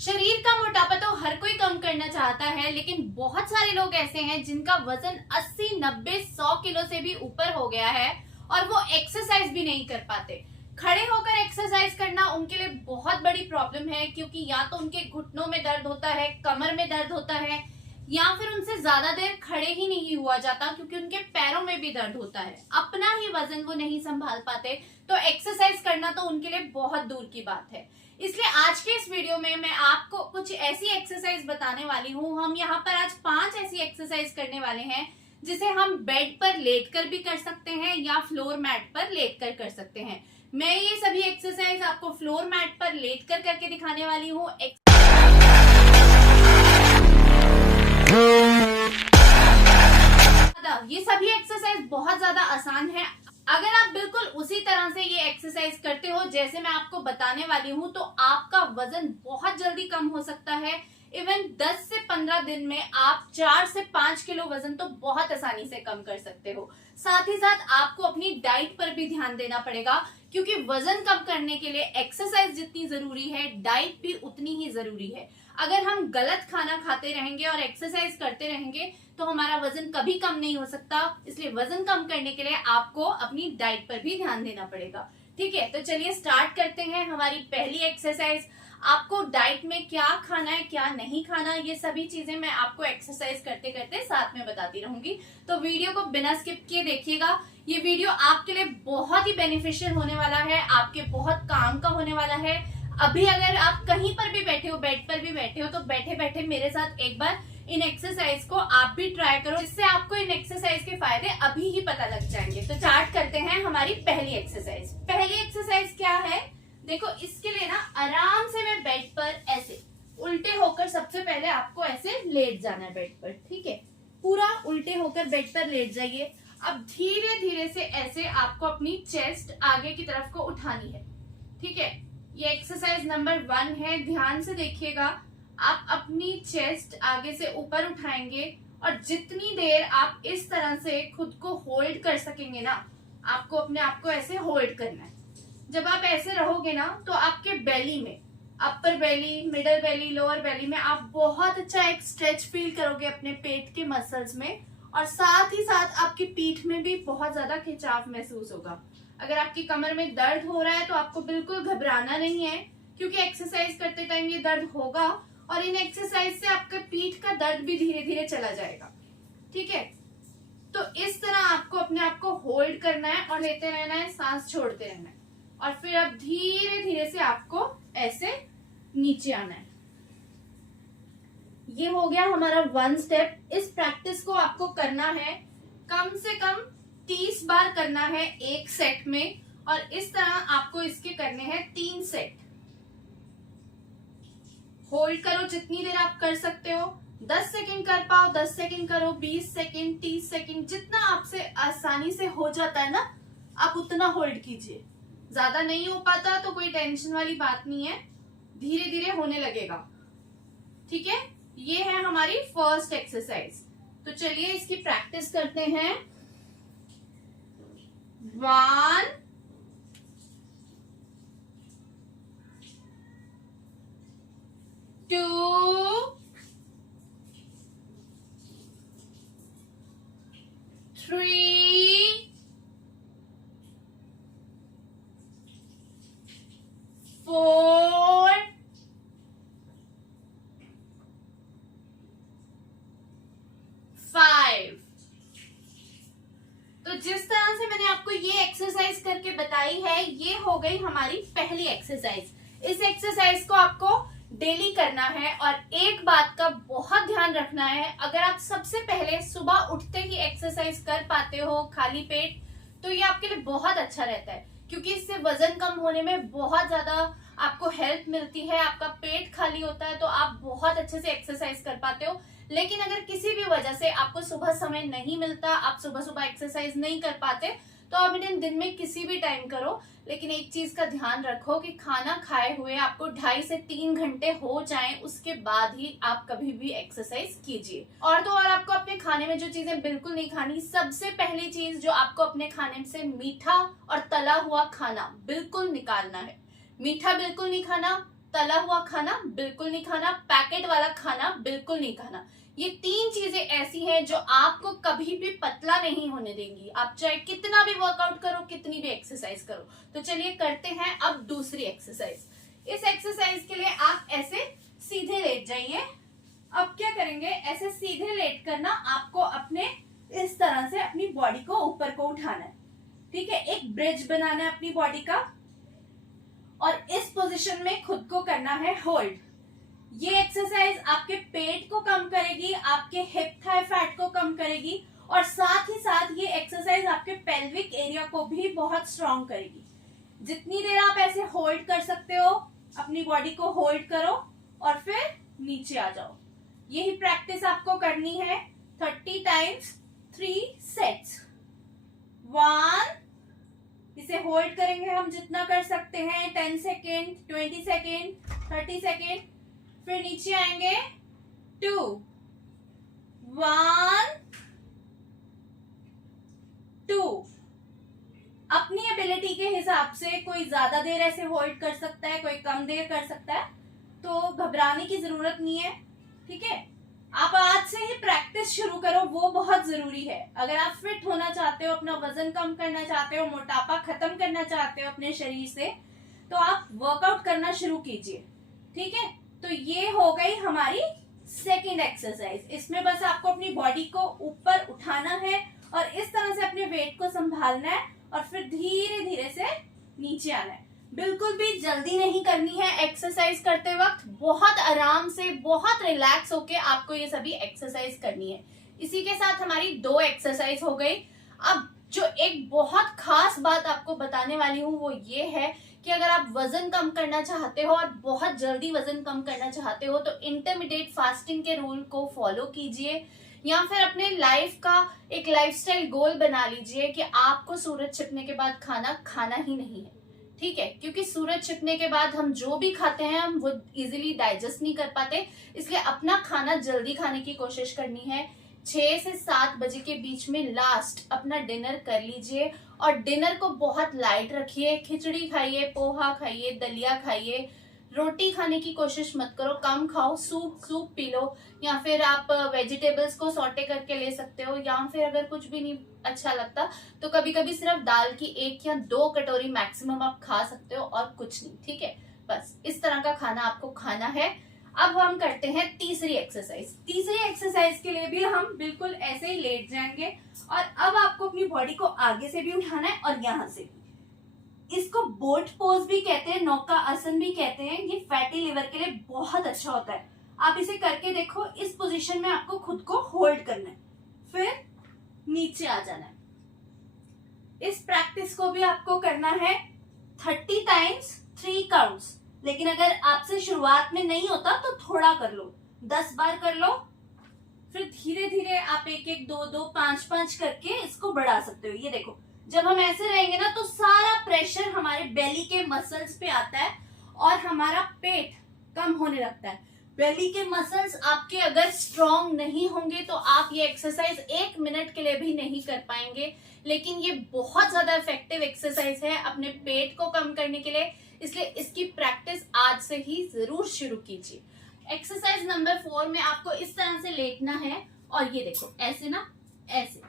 शरीर का मोटापा तो हर कोई कम करना चाहता है, लेकिन बहुत सारे लोग ऐसे हैं जिनका वजन 80, 90, 100 किलो से भी ऊपर हो गया है और वो एक्सरसाइज भी नहीं कर पाते। खड़े होकर एक्सरसाइज करना उनके लिए बहुत बड़ी प्रॉब्लम है, क्योंकि या तो उनके घुटनों में दर्द होता है, कमर में दर्द होता है, या फिर उनसे ज्यादा देर खड़े ही नहीं हुआ जाता क्योंकि उनके पैरों में भी दर्द होता है। अपना ही वजन वो नहीं संभाल पाते, तो एक्सरसाइज करना तो उनके लिए बहुत दूर की बात है। इसलिए आज के इस वीडियो में मैं आपको कुछ ऐसी एक्सरसाइज बताने वाली हूँ। हम यहाँ पर आज 5 ऐसी एक्सरसाइज करने वाले हैं जिसे हम बेड पर लेटकर भी कर सकते हैं या फ्लोर मैट पर लेटकर कर सकते हैं। मैं ये सभी एक्सरसाइज आपको फ्लोर मैट पर लेटकर करके दिखाने वाली हूँ। ये सभी एक्सरसाइज बहुत ज्यादा आसान है। अगर आप बिल्कुल उसी तरह से ये एक्सरसाइज करते हो जैसे मैं आपको बताने वाली हूँ, तो आपका वजन बहुत जल्दी कम हो सकता है। इवन 10 से 15 दिन में आप 4 से 5 किलो वजन तो बहुत आसानी से कम कर सकते हो। साथ ही साथ आपको अपनी डाइट पर भी ध्यान देना पड़ेगा, क्योंकि वजन कम करने के लिए एक्सरसाइज जितनी जरूरी है, डाइट भी उतनी ही जरूरी है। अगर हम गलत खाना खाते रहेंगे और एक्सरसाइज करते रहेंगे तो हमारा वजन कभी कम नहीं हो सकता। इसलिए वजन कम करने के लिए आपको अपनी डाइट पर भी ध्यान देना पड़ेगा। ठीक है, तो चलिए स्टार्ट करते हैं हमारी पहली एक्सरसाइज। आपको डाइट में क्या खाना है, क्या नहीं खाना, ये सभी चीजें मैं आपको एक्सरसाइज करते करते साथ में बताती रहूंगी। तो वीडियो को बिना स्किप किए देखिएगा। ये वीडियो आपके लिए बहुत ही बेनिफिशियल होने वाला है, आपके बहुत काम का होने वाला है। अभी अगर आप कहीं पर भी बैठे हो, बेड पर भी बैठे हो, तो बैठे बैठे मेरे साथ एक बार इन एक्सरसाइज को आप भी ट्राई करो, जिससे आपको इन एक्सरसाइज के फायदे अभी ही पता लग जाएंगे। तो स्टार्ट करते हैं हमारी पहली एक्सरसाइज। पहली एक्सरसाइज क्या है, देखो इसके लिए ना आराम से मैं बेड पर ऐसे उल्टे होकर सबसे पहले आपको ऐसे लेट जाना है बेड पर। ठीक है, पूरा उल्टे होकर बेड पर लेट जाइए। अब धीरे धीरे से ऐसे आपको अपनी चेस्ट आगे की तरफ को उठानी है। ठीक है, ये एक्सरसाइज नंबर 1 है, ध्यान से देखिएगा। आप अपनी चेस्ट आगे से ऊपर उठाएंगे और जितनी देर आप इस तरह से खुद को होल्ड कर सकेंगे ना, आपको अपने आप को ऐसे होल्ड करना है। जब आप ऐसे रहोगे ना, तो आपके बेली में, अपर बेली, मिडल बेली, लोअर बेली में आप बहुत अच्छा एक स्ट्रेच फील करोगे अपने पेट के मसल्स में, और साथ ही साथ आपकी पीठ में भी बहुत ज्यादा खिंचाव महसूस होगा। अगर आपकी कमर में दर्द हो रहा है तो आपको बिल्कुल घबराना नहीं है, क्योंकि एक्सरसाइज करते टाइम ये दर्द होगा और इन एक्सरसाइज से आपके पीठ का दर्द भी धीरे धीरे चला जाएगा। ठीक है, तो इस तरह आपको अपने आप को होल्ड करना है और लेते रहना है, सांस छोड़ते रहना है, और फिर अब धीरे धीरे से आपको ऐसे नीचे आना है। ये हो गया हमारा 1 स्टेप। इस प्रैक्टिस को आपको करना है कम से कम 30 बार करना है एक सेट में, और इस तरह आपको इसके करने हैं 3 सेट। होल्ड करो जितनी देर आप कर सकते हो। 10 सेकंड कर पाओ 10 सेकंड करो, 20 सेकंड, 30 सेकंड, जितना आपसे आसानी से हो जाता है ना, आप उतना होल्ड कीजिए। ज्यादा नहीं हो पाता तो कोई टेंशन वाली बात नहीं है, धीरे धीरे होने लगेगा। ठीक है, ये है हमारी फर्स्ट एक्सरसाइज। तो चलिए इसकी प्रैक्टिस करते हैं। 1, 2, 3, 4, 5। तो जिस तरह से मैंने आपको ये एक्सरसाइज करके बताई है, ये हो गई हमारी पहली एक्सरसाइज। इस एक्सरसाइज को आपको डेली करना है, और एक बात का बहुत ध्यान रखना है, अगर आप सबसे पहले सुबह उठते ही एक्सरसाइज कर पाते हो खाली पेट, तो ये आपके लिए बहुत अच्छा रहता है, क्योंकि इससे वजन कम होने में बहुत ज्यादा आपको हेल्प मिलती है। आपका पेट खाली होता है तो आप बहुत अच्छे से एक्सरसाइज कर पाते हो। लेकिन अगर किसी भी वजह से आपको सुबह समय नहीं मिलता, आप सुबह सुबह एक्सरसाइज नहीं कर पाते, तो आप दिन में किसी भी टाइम करो। लेकिन एक चीज का ध्यान रखो कि खाना खाए हुए आपको 2.5 से 3 घंटे हो जाएं, उसके बाद ही आप कभी भी एक्सरसाइज कीजिए। और तो और आपको अपने खाने में जो चीजें बिल्कुल नहीं खानी, सबसे पहली चीज जो आपको अपने खाने से मीठा और तला हुआ खाना बिल्कुल निकालना है। मीठा बिल्कुल नहीं खाना, तला हुआ खाना बिल्कुल नहीं खाना, पैकेट वाला खाना बिल्कुल नहीं खाना। ये 3 चीजें ऐसी हैं जो आपको कभी भी पतला नहीं होने देंगी, आप चाहे कितना भी वर्कआउट करो, कितनी भी एक्सरसाइज करो। तो चलिए करते हैं अब दूसरी एक्सरसाइज। इस एक्सरसाइज के लिए आप ऐसे सीधे लेट जाइए। अब क्या करेंगे, ऐसे सीधे लेट कर ना आपको अपने इस तरह से अपनी बॉडी को ऊपर को उठाना है, ठीक है। एक ब्रिज बनाना है अपनी बॉडी का और इस पोजीशन में खुद को करना है होल्ड। ये एक्सरसाइज आपके पेट को कम करेगी, आपके हिप थाई फैट को कम करेगी और साथ ही साथ ये एक्सरसाइज आपके पेल्विक एरिया को भी बहुत स्ट्रॉन्ग करेगी। जितनी देर आप ऐसे होल्ड कर सकते हो, अपनी बॉडी को होल्ड करो और फिर नीचे आ जाओ। यही प्रैक्टिस आपको करनी है 30 टाइम्स 3 सेट्स। 1, इसे होल्ड करेंगे हम जितना कर सकते हैं, 10 सेकेंड, 20 सेकेंड, 30 सेकेंड, फिर नीचे आएंगे 2, 1, 2। अपनी एबिलिटी के हिसाब से कोई ज्यादा देर ऐसे होल्ड कर सकता है, कोई कम देर कर सकता है, तो घबराने की जरूरत नहीं है, ठीक है। आप आज से ही प्रैक्टिस शुरू करो, वो बहुत जरूरी है। अगर आप फिट होना चाहते हो, अपना वजन कम करना चाहते हो, मोटापा खत्म करना चाहते हो अपने शरीर से, तो आप वर्कआउट करना शुरू कीजिए, ठीक है। तो ये हो गई हमारी सेकेंड एक्सरसाइज। इसमें बस आपको अपनी बॉडी को ऊपर उठाना है और इस तरह से अपने वेट को संभालना है और फिर धीरे धीरे से नीचे आना है। बिल्कुल भी जल्दी नहीं करनी है एक्सरसाइज करते वक्त, बहुत आराम से, बहुत रिलैक्स होके आपको ये सभी एक्सरसाइज करनी है। इसी के साथ हमारी 2 एक्सरसाइज हो गई। अब जो एक बहुत खास बात आपको बताने वाली हूँ वो ये है कि अगर आप वजन कम करना चाहते हो और बहुत जल्दी वजन कम करना चाहते हो तो इंटरमीडिएट फास्टिंग के रूल को फॉलो कीजिए या फिर अपने लाइफ का एक लाइफस्टाइल गोल बना लीजिए कि आपको सूरज छिपने के बाद खाना खाना ही नहीं है, ठीक है। क्योंकि सूरज छिपने के बाद हम जो भी खाते हैं हम वो इजीली डाइजेस्ट नहीं कर पाते, इसलिए अपना खाना जल्दी खाने की कोशिश करनी है। 6 से 7 बजे के बीच में लास्ट अपना डिनर कर लीजिए और डिनर को बहुत लाइट रखिए। खिचड़ी खाइए, पोहा खाइए, दलिया खाइए, रोटी खाने की कोशिश मत करो, कम खाओ। सूप पी लो या फिर आप वेजिटेबल्स को सॉटे करके ले सकते हो, या फिर अगर कुछ भी नहीं अच्छा लगता तो कभी कभी सिर्फ दाल की 1 या 2 कटोरी मैक्सिमम आप खा सकते हो और कुछ नहीं, ठीक है। बस इस तरह का खाना आपको खाना है। अब हम करते हैं तीसरी एक्सरसाइज। तीसरी एक्सरसाइज के लिए भी हम बिल्कुल ऐसे ही लेट जाएंगे और अब आपको अपनी बॉडी को आगे से भी उठाना है और यहाँ से भी। इसको बोट पोज भी कहते हैं, नौका आसन भी कहते हैं। ये फैटी लिवर के लिए बहुत अच्छा होता है। आप इसे करके देखो। इस पोजीशन में आपको खुद को होल्ड करना है, फिर नीचे आ जाना है। इस प्रैक्टिस को भी आपको करना है 30 टाइम्स 3 काउंट्स। लेकिन अगर आपसे शुरुआत में नहीं होता तो थोड़ा कर लो, 10 बार कर लो, फिर धीरे धीरे आप 1-1, 2-2, 5-5 करके इसको बढ़ा सकते हो। ये देखो, जब हम ऐसे रहेंगे ना तो सारा प्रेशर हमारे बेली के मसल्स पे आता है और हमारा पेट कम होने लगता है। बेली के मसल्स आपके अगर स्ट्रॉन्ग नहीं होंगे तो आप ये एक्सरसाइज 1 मिनट के लिए भी नहीं कर पाएंगे। लेकिन ये बहुत ज्यादा इफेक्टिव एक्सरसाइज है अपने पेट को कम करने के लिए, इसलिए इसकी प्रैक्टिस आज से ही जरूर शुरू कीजिए। एक्सरसाइज नंबर 4 में आपको इस तरह से लेटना है और ये देखो ऐसे ना, ऐसे,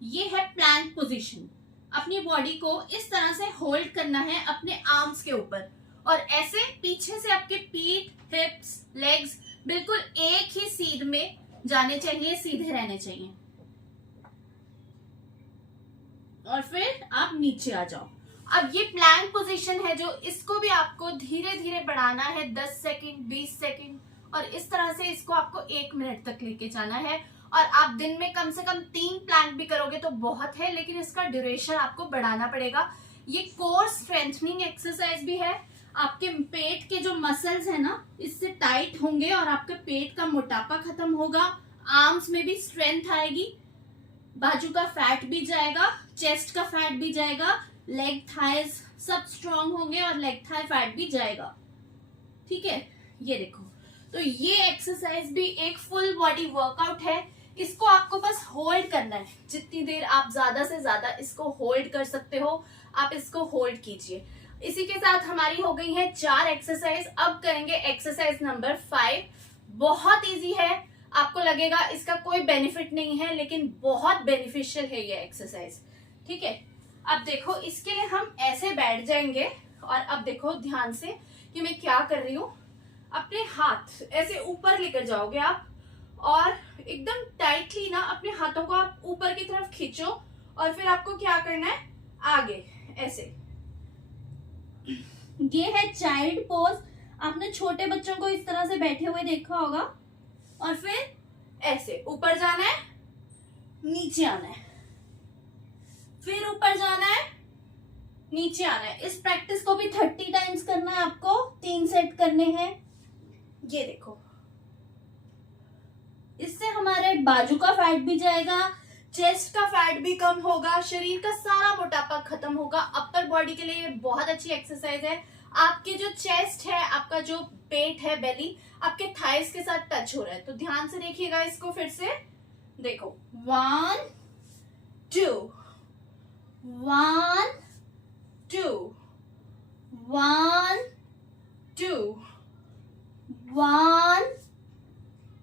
ये है प्लैंक पोजीशन। अपनी बॉडी को इस तरह से होल्ड करना है अपने आर्म्स के ऊपर और ऐसे पीछे से आपके पीठ, हिप्स, लेग्स बिल्कुल एक ही सीध में जाने चाहिए, सीधे रहने चाहिए और फिर आप नीचे आ जाओ। अब ये प्लैंक पोजीशन है जो इसको भी आपको धीरे धीरे बढ़ाना है, 10 सेकंड, 20 सेकंड, और इस तरह से इसको आपको 1 मिनट तक लेके जाना है। और आप दिन में कम से कम 3 प्लैंक भी करोगे तो बहुत है, लेकिन इसका ड्यूरेशन आपको बढ़ाना पड़ेगा। ये कोर स्ट्रेंथनिंग एक्सरसाइज भी है। आपके पेट के जो मसल्स है ना, इससे टाइट होंगे और आपके पेट का मोटापा खत्म होगा, आर्म्स में भी स्ट्रेंथ आएगी, बाजू का फैट भी जाएगा, चेस्ट का फैट भी जाएगा, लेग थाइज सब स्ट्रॉन्ग होंगे और लेग थाई फैट भी जाएगा, ठीक है। ये देखो, तो ये एक्सरसाइज भी एक फुल बॉडी वर्कआउट है। इसको आपको बस होल्ड करना है। जितनी देर आप ज्यादा से ज्यादा इसको होल्ड कर सकते हो आप इसको होल्ड कीजिए। इसी के साथ हमारी हो गई है 4 एक्सरसाइज। अब करेंगे एक्सरसाइज नंबर 5। बहुत इजी है, आपको लगेगा इसका कोई बेनिफिट नहीं है, लेकिन बहुत बेनिफिशियल है ये एक्सरसाइज। ठीक है, अब देखो इसके लिए हम ऐसे बैठ जाएंगे और अब देखो ध्यान से कि मैं क्या कर रही हूँ। अपने हाथ ऐसे ऊपर लेकर जाओगे आप और एकदम टाइटली ना अपने हाथों को आप ऊपर की तरफ खींचो और फिर आपको क्या करना है, आगे ऐसे। ये है चाइल्ड पोज। आपने छोटे बच्चों को इस तरह से बैठे हुए देखा होगा। और फिर ऐसे ऊपर जाना है, नीचे आना है, फिर ऊपर जाना है, नीचे आना है। इस प्रैक्टिस को भी 30 टाइम्स करना है आपको। 3 सेट करने हैं। ये देखो, इससे हमारे बाजू का फैट भी जाएगा, चेस्ट का फैट भी कम होगा, शरीर का सारा मोटापा खत्म होगा। अपर बॉडी के लिए ये बहुत अच्छी एक्सरसाइज है। आपके जो चेस्ट है, आपका जो पेट है, बेली, आपके थाइस के साथ टच हो रहा है। तो ध्यान से देखिएगा इसको फिर से। देखो 1 2 1 2 1 2 1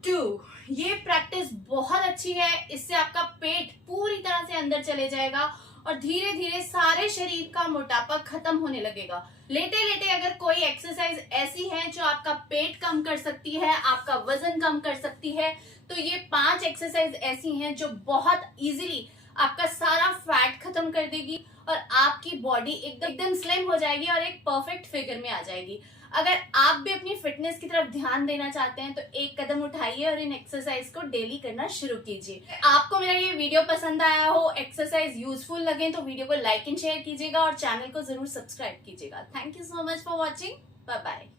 2। ये प्रैक्टिस बहुत अच्छी है। इससे आपका पेट पूरी तरह से अंदर चले जाएगा और धीरे धीरे सारे शरीर का मोटापा खत्म होने लगेगा। लेटे लेटे अगर कोई एक्सरसाइज ऐसी है जो आपका पेट कम कर सकती है, आपका वजन कम कर सकती है, तो ये 5 एक्सरसाइज ऐसी हैं जो बहुत इजीली आपका सारा फैट खत्म कर देगी और आपकी बॉडी एकदम स्लिम हो जाएगी और एक परफेक्ट फिगर में आ जाएगी। अगर आप भी अपनी फिटनेस की तरफ ध्यान देना चाहते हैं तो एक कदम उठाइए और इन एक्सरसाइज को डेली करना शुरू कीजिए। आपको मेरा ये वीडियो पसंद आया हो, एक्सरसाइज यूजफुल लगे तो वीडियो को लाइक एंड शेयर कीजिएगा और चैनल को जरूर सब्सक्राइब कीजिएगा। Thank you so much for watching. Bye bye.